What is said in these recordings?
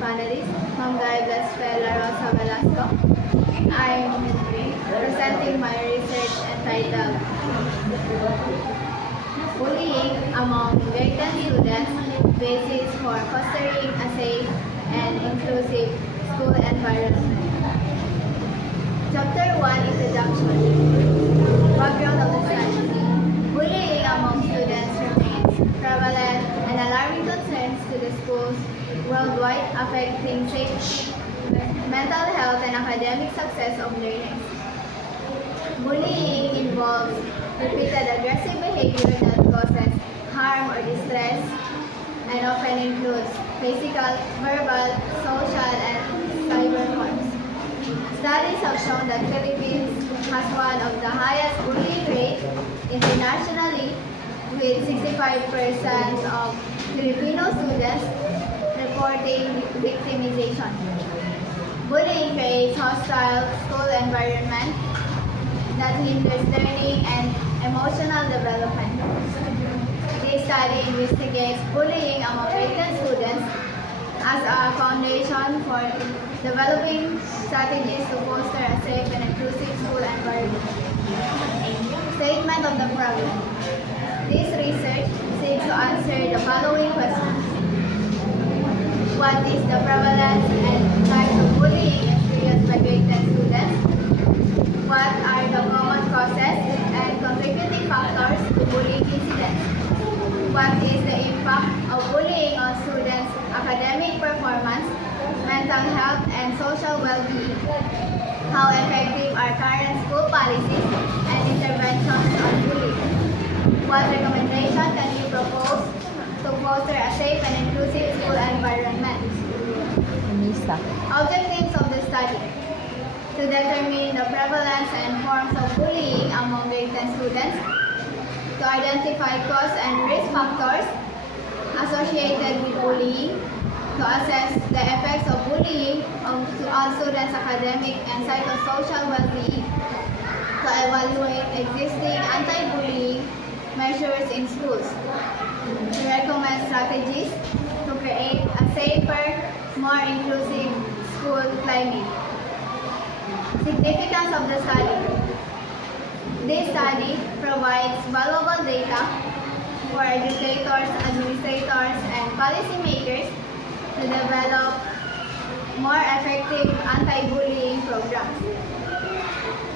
panelists, Ma'am Guy Blasfela Rosa Velasco. I'm presenting my research entitled Bullying Among Grade 10 Students, Basis for Fostering a Safe and Inclusive School Environment. Chapter 1, Introduction. Background of the study. Bullying among students remains prevalent and alarming concerns to the schools worldwide, affecting safety, mental health, and academic success of learners. Bullying involves repeated aggressive behavior that causes harm or distress and often includes physical, verbal, social, and cyber forms. Studies have shown that Philippines has one of the highest bullying rates internationally, with 65% of Filipino students reporting victimization. Bullying creates hostile school environment that hinders learning and emotional development. This study investigates bullying among grade 10 students as a foundation for developing strategies to foster a safe and inclusive school environment. Statement of the problem. This research seeks to answer the following questions. What is the prevalence and types of bullying experienced by grade 10 students? What are the common causes and contributing factors to bullying incidents? What is the impact of bullying on students' academic performance, mental health, and social well-being? How effective are current school policies and interventions on bullying? What recommendation can you propose to foster a safe and inclusive school environment? Objectives of the study: to determine the prevalence and forms of bullying among grade 10 students, to identify cause and risk factors associated with bullying, to assess the effects of bullying on students' academic and psychosocial well-being, to evaluate existing anti-bullying measures in schools, to recommend strategies to create a safer, more inclusive school climate. Significance of the study. This study provides valuable data for educators, administrators, and policymakers to develop more effective anti-bullying programs.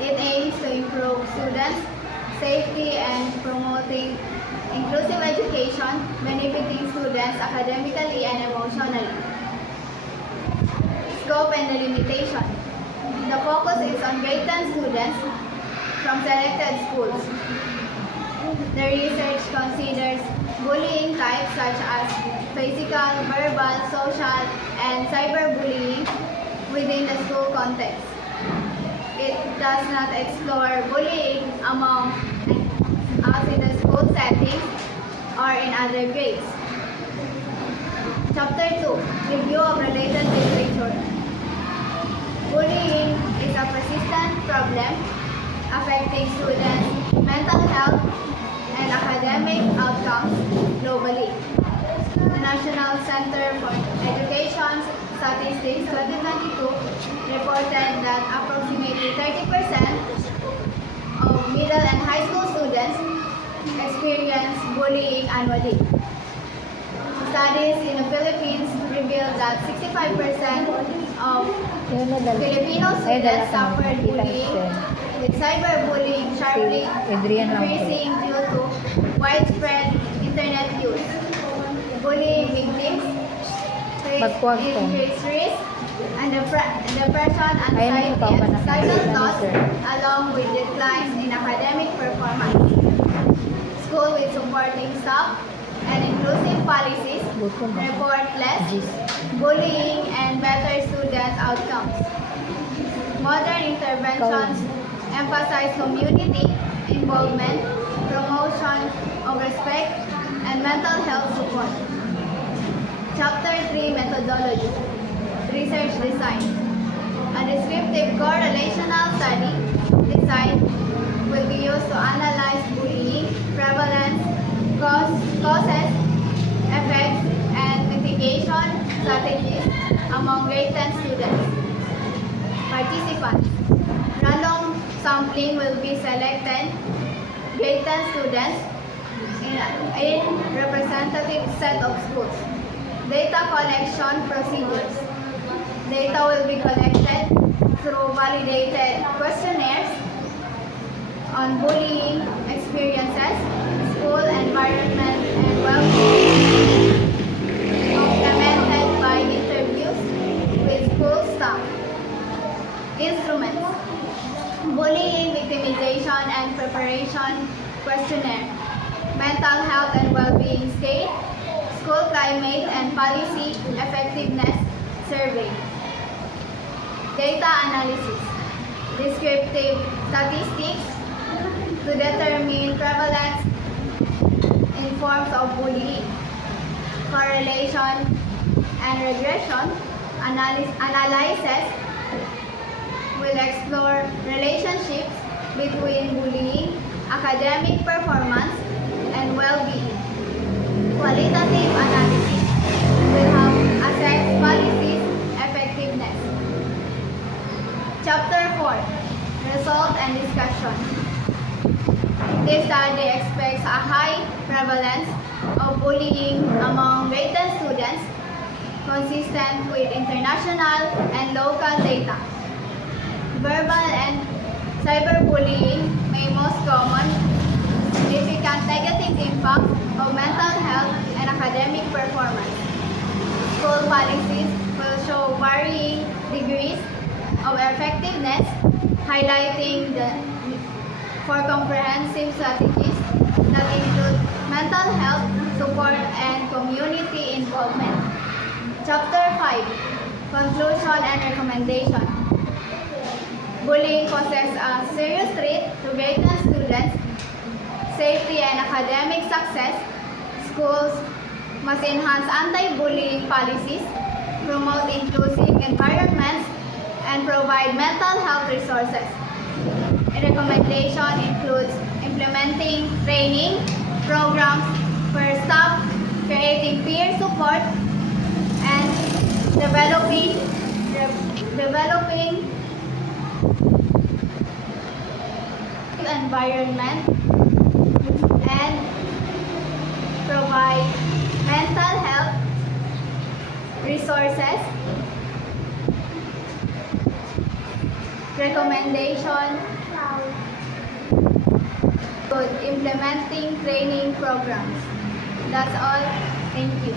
It aims to improve students' safety and promoting inclusive education, benefiting students academically and emotionally. Scope and delimitation. The focus is on grade 10 students from selected schools. The research considers bullying types such as physical, verbal, social, and cyberbullying within the school context. It does not explore bullying among outside the school setting or in other grades. Chapter 2. Review of related literature. Bullying is a persistent problem affecting students' mental health and academic outcomes globally. The National Center for Education Statistics 2022 reported that approximately 30% of middle and high school students experience bullying annually. Studies in the Philippines revealed that 65% of Filipino students suffered bullying, with cyberbullying sharply increasing due to widespread internet use. Bullying victims face increased risk and depression, anxiety, and suicidal thoughts, along with declines in academic performance. School with supporting staff and inclusive policies report less bullying and better student outcomes. Modern interventions emphasize community involvement, promotion of respect, and mental health support. Chapter 3, Methodology. Research Design. A descriptive correlational study design will be used to analyze bullying, prevalence, causes, effects, and mitigation strategies among grade 10 students. Participants. Random sampling will be selected grade 10 students in representative set of schools. Data collection procedures. Data will be collected through validated questionnaires on bullying experiences, school environment, and well-being, complemented by interviews with school staff. Instruments: bullying victimization and preparation questionnaire, mental health and well-being scale, school climate and policy effectiveness survey. Data analysis: descriptive statistics to determine prevalence in forms of bullying, correlation and regression analysis will explore relationships between bullying, academic performance, and well-being. Qualitative analysis will help assess policies effectiveness. Chapter 4: Result and Discussion. This study expects a high prevalence of bullying among grade 10 students consistent with international and local data. Verbal and cyberbullying may most common significant negative impact of mental health and academic performance. School policies will show varying degrees of effectiveness, highlighting the for comprehensive strategies that include mental health support and community involvement. Chapter 5: Conclusion and Recommendation. Bullying poses a serious threat to grade 10 students' safety and academic success. Schools must enhance anti-bullying policies, promote inclusive environments, and provide mental health resources. A recommendation includes implementing training programs for staff, creating peer support, and developing environment and provide mental health resources. Recommendation: good implementing training programs. That's all. Thank you.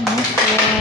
Okay.